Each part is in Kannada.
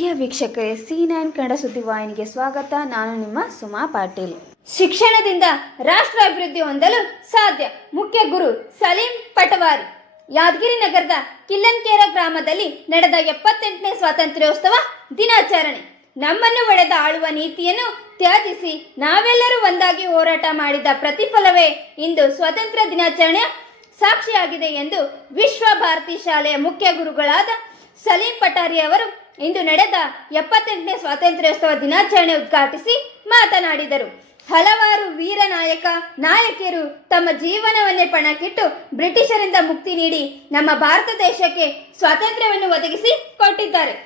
ಪ್ರಿಯ ವೀಕ್ಷಕರೇ, C9 ಕನ್ನಡ ಸುದ್ದಿವಾಹಿನಿಗೆ ಸ್ವಾಗತ. ನಾನು ನಿಮ್ಮ ಸುಮಾ ಪಾಟೀಲ್. ಶಿಕ್ಷಣದಿಂದ ರಾಷ್ಟ್ರ ಅಭಿವೃದ್ಧಿ ಹೊಂದಲು ಸಾಧ್ಯ, ಮುಖ್ಯ ಗುರು ಸಲೀಂ ಪಟವಾರಿ. ಯಾದಗಿರಿ ನಗರದ ಕಿಲ್ಲನ್ಕೇರ ಗ್ರಾಮದಲ್ಲಿ ನಡೆದ 78ನೇ ಸ್ವಾತಂತ್ರ್ಯೋತ್ಸವ ದಿನಾಚರಣೆ. ನಮ್ಮನ್ನು ಒಡೆದ ಆಳುವ ನೀತಿಯನ್ನು ತ್ಯಜಿಸಿ ನಾವೆಲ್ಲರೂ ಒಂದಾಗಿ ಹೋರಾಟ ಮಾಡಿದ ಪ್ರತಿಫಲವೇ ಇಂದು ಸ್ವಾತಂತ್ರ್ಯ ದಿನಾಚರಣೆಯ ಸಾಕ್ಷಿಯಾಗಿದೆ ಎಂದು ವಿಶ್ವ ಭಾರತಿ ಶಾಲೆಯ ಮುಖ್ಯ ಗುರುಗಳಾದ ಸಲೀಂ ಪಟಾರಿ ಅವರು ಇಂದು ನಡೆದ 78ನೇ ಸ್ವಾತಂತ್ರ್ಯೋತ್ಸವ ದಿನಾಚರಣೆ ಉದ್ಘಾಟಿಸಿ ಮಾತನಾಡಿದರು. ಹಲವಾರು ವೀರ ನಾಯಕಿಯರು ತಮ್ಮ ಜೀವನವನ್ನೇ ಪಣಕ್ಕಿಟ್ಟು ಬ್ರಿಟಿಷರಿಂದ ಮುಕ್ತಿ ನೀಡಿ ನಮ್ಮ ಭಾರತ ದೇಶಕ್ಕೆ ಸ್ವಾತಂತ್ರ್ಯವನ್ನು ಒದಗಿಸಿ ಕೊಟ್ಟಿದ್ದಾರೆ.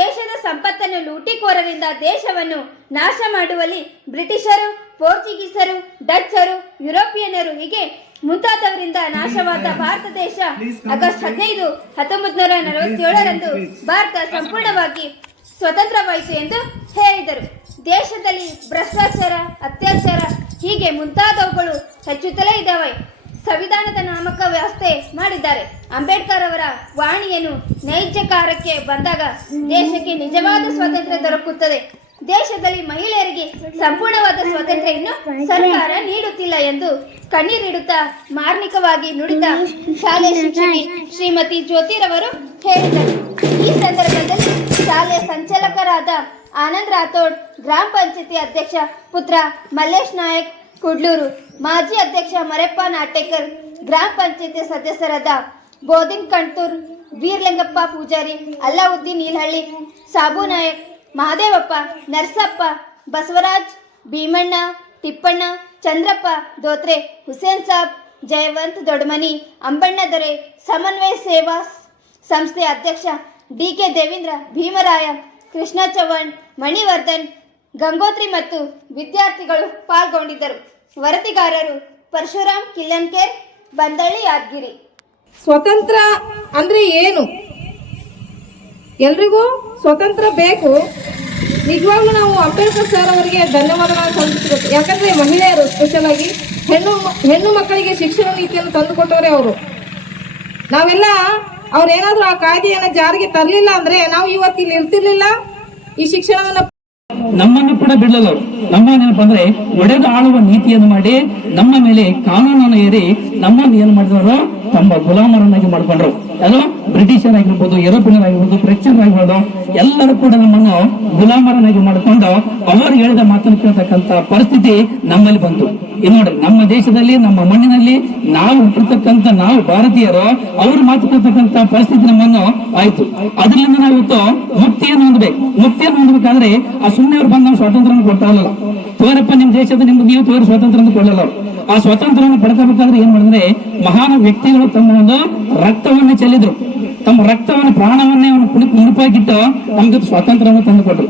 ದೇಶದ ಸಂಪತ್ತನ್ನು ಲೂಟಿಕೋರರಿಂದ ದೇಶವನ್ನು ನಾಶ ಮಾಡುವಲ್ಲಿ ಬ್ರಿಟಿಷರು, ಪೋರ್ಚುಗೀಸರು, ಡಚ್ಚರು, ಯುರೋಪಿಯನ್ನರು ಹೀಗೆ ಮುಂತಾದವರಿಂದ ನಾಶವಾದ ಭಾರತ ದೇಶ ಆಗಸ್ಟ್ 15, 1947ರಂದು ಭಾರತ ಸಂಪೂರ್ಣವಾಗಿ ಸ್ವತಂತ್ರವಾಯಿತು ಎಂದು ಹೇಳಿದರು. ದೇಶದಲ್ಲಿ ಭ್ರಷ್ಟಾಚಾರ, ಅತ್ಯಾಚಾರ ಹೀಗೆ ಮುಂತಾದವುಗಳು ಹೆಚ್ಚುತ್ತಲೇ ಇದ್ದಾವೆ. ಸಂವಿಧಾನದ ನಾಮಕ ವ್ಯವಸ್ಥೆ ಮಾಡಿದ್ದಾರೆ. ಅಂಬೇಡ್ಕರ್ ಅವರ ವಾಣಿಯನ್ನು ನೈಜಕಾರಕ್ಕೆ ಬಂದಾಗ ದೇಶಕ್ಕೆ ನಿಜವಾದ ಸ್ವಾತಂತ್ರ್ಯ ದೊರಕುತ್ತದೆ. ದೇಶದಲ್ಲಿ ಮಹಿಳೆಯರಿಗೆ ಸಂಪೂರ್ಣವಾದ ಸ್ವಾತಂತ್ರ್ಯ ಇನ್ನು ಸರ್ಕಾರ ನೀಡುತ್ತಿಲ್ಲ ಎಂದು ಕಣ್ಣೀರಿಡುತ್ತಾ ಮಾರ್ಮಿಕವಾಗಿ ನುಡಿದ ಶಾಲೆ ಶಿಕ್ಷಕಿ ಶ್ರೀಮತಿ ಜ್ಯೋತಿರವರು ಹೇಳಿದರು. ಈ ಸಂದರ್ಭದಲ್ಲಿ ಶಾಲೆಯ ಸಂಚಾಲಕರಾದ ಆನಂದ್ ರಾಥೋಡ್, ಗ್ರಾಮ ಪಂಚಾಯತಿ ಅಧ್ಯಕ್ಷ ಪುತ್ರ ಮಲ್ಲೇಶ್ ನಾಯಕ್ ಕುಡ್ಲೂರು, ಮಾಜಿ ಅಧ್ಯಕ್ಷ ಮರೆಪ್ಪ ನಾಟೇಕರ್, ಗ್ರಾಮ ಪಂಚಾಯತಿ ಸದಸ್ಯರಾದ ಬೋಧಿನ್ ಕಣ್ತೂರ್, ವೀರಲಿಂಗಪ್ಪ ಪೂಜಾರಿ, ಅಲ್ಲಾವುದ್ದೀನ್ ನೀಲಹಳ್ಳಿ, ಸಾಬು ನಾಯಕ್, ಮಹದೇವಪ್ಪ, ನರಸಪ್ಪ, ಬಸವರಾಜ್, ಭೀಮಣ್ಣ, ತಿಪ್ಪಣ್ಣ, ಚಂದ್ರಪ್ಪ ದೋತ್ರೆ, ಹುಸೇನ್ ಸಾಬ್, ಜಯವಂತ್ ದೊಡ್ಡಮನಿ, ಅಂಬಣ್ಣ ದೊರೆ, ಸಮನ್ವಯ ಸೇವಾ ಸಂಸ್ಥೆಯ ಅಧ್ಯಕ್ಷ ಡಿಕೆ ದೇವೇಂದ್ರ, ಭೀಮರಾಯ, ಕೃಷ್ಣ ಚವ್ಹಾಣ್, ಮಣಿವರ್ಧನ್, ಗಂಗೋತ್ರಿ ಮತ್ತು ವಿದ್ಯಾರ್ಥಿಗಳು ಪಾಲ್ಗೊಂಡಿದ್ದರು. ವರದಿಗಾರರು ಪರಶುರಾಮ್, ಕಿಲ್ಲನ್ಕೇರ್, ಬಂದಳ್ಳಿ, ಯಾದಗಿರಿ. ಸ್ವತಂತ್ರ ಅಂದ್ರೆ ಏನು? ಎಲ್ರಿಗೂ ಸ್ವತಂತ್ರ ಬೇಕು. ನಿಜವಾಗ್ಲೂ ನಾವು ಅಂಬೇಡ್ಕರ್ ಸರ್ ಅವರಿಗೆ ಧನ್ಯವಾದಗಳನ್ನು ಸಲ್ಲಿಸಬೇಕು. ಯಾಕಂದ್ರೆ ಮಹಿಳೆಯರು ಸ್ಪೆಷಲ್ ಆಗಿ ಹೆಣ್ಣು ಮಕ್ಕಳಿಗೆ ಶಿಕ್ಷಣ ನೀತಿಯನ್ನು ತಂದುಕೊಟ್ಟವರೇ ಅವರು. ನಾವೆಲ್ಲ ಅವ್ರೇನಾದ್ರೂ ಆ ಕಾಯ್ದೆಯನ್ನು ಜಾರಿಗೆ ತರಲಿಲ್ಲ ಅಂದ್ರೆ ನಾವು ಇವತ್ತು ಇಲ್ಲಿ ಇರ್ತಿರ್ಲಿಲ್ಲ. ಈ ಶಿಕ್ಷಣವನ್ನ ನಮ್ಮನ್ನು ಕೂಡ ಬಿಡಲ್ಲ. ನಮ್ಮನ್ನೇನಪ್ಪ ಅಂದ್ರೆ ಒಡೆದು ಆಳುವ ನೀತಿಯನ್ನು ಮಾಡಿ ನಮ್ಮ ಮೇಲೆ ಕಾನೂನನ್ನು ಏರಿ ನಮ್ಮನ್ನು ಏನು ಮಾಡಿದವರು ತಮ್ಮ ಗುಲಾಮರನ್ನಾಗಿ ಮಾಡ್ಕೊಂಡ್ರು. ಅದು ಬ್ರಿಟಿಷರ್ ಆಗಿರ್ಬೋದು, ಯುರೋಪಿಯನ್ ಆಗಿರ್ಬೋದು, ಫ್ರೆಂಚರ್ ಆಗಿರ್ಬೋದು, ಎಲ್ಲರೂ ಕೂಡ ನಮ್ಮನ್ನು ಗುಲಾಮರನ್ನಾಗಿ ಮಾಡಿಕೊಂಡು ಅವರು ಹೇಳಿದ ಮಾತನ್ನು ಕೇಳ್ತಕ್ಕಂತ ಪರಿಸ್ಥಿತಿ ನಮ್ಮಲ್ಲಿ ಬಂತು. ಇದು ನೋಡ್ರಿ, ನಮ್ಮ ದೇಶದಲ್ಲಿ, ನಮ್ಮ ಮಣ್ಣಿನಲ್ಲಿ ನಾವು ಹುಟ್ಟಿರ್ತಕ್ಕಂಥ ನಾವು ಭಾರತೀಯರು ಅವ್ರು ಮಾತು ಕೇಳ್ತಕ್ಕಂತ ಪರಿಸ್ಥಿತಿ ನಮ್ಮನ್ನು ಆಯ್ತು. ಅದರಿಂದ ನಾವು ಇವತ್ತು ಮುಕ್ತಿಯನ್ನು ಹೊಂದಬೇಕು. ಮುಕ್ತಿಯನ್ನು ಹೊಂದಬೇಕಾದ್ರೆ ಆ ಸುಮ್ಮನೆ ಅವ್ರು ಬಂದು ನಾವು ಸ್ವಾತಂತ್ರ್ಯ ಕೊಡ್ತಾರಲ್ಲ, ತೋರಪ್ಪ ನಿಮ್ಮ ದೇಶದ ನಿಮ್ಗೆ ನೀವು ತೋರಿ ಸ್ವಾತಂತ್ರ್ಯ ಕೊಡಲ್ಲ. ಆ ಸ್ವಾತಂತ್ರ್ಯವನ್ನು ಪಡ್ಕೋಬೇಕಾದ್ರೆ ಏನ್ ಮಾಡಿದ್ರೆ ಮಹಾನ್ ವ್ಯಕ್ತಿಗಳು ತಮ್ಮ ಒಂದು ರಕ್ತವನ್ನು ಚೆಲ್ಲಿದ್ರು. ತಮ್ಮ ರಕ್ತವನ್ನು, ಪ್ರಾಣವನ್ನೇ ಮುನುಪಾಗಿಟ್ಟು ನಮ್ಗೆ ಸ್ವಾತಂತ್ರ್ಯವನ್ನು ತಂದುಕೊಟ್ರು.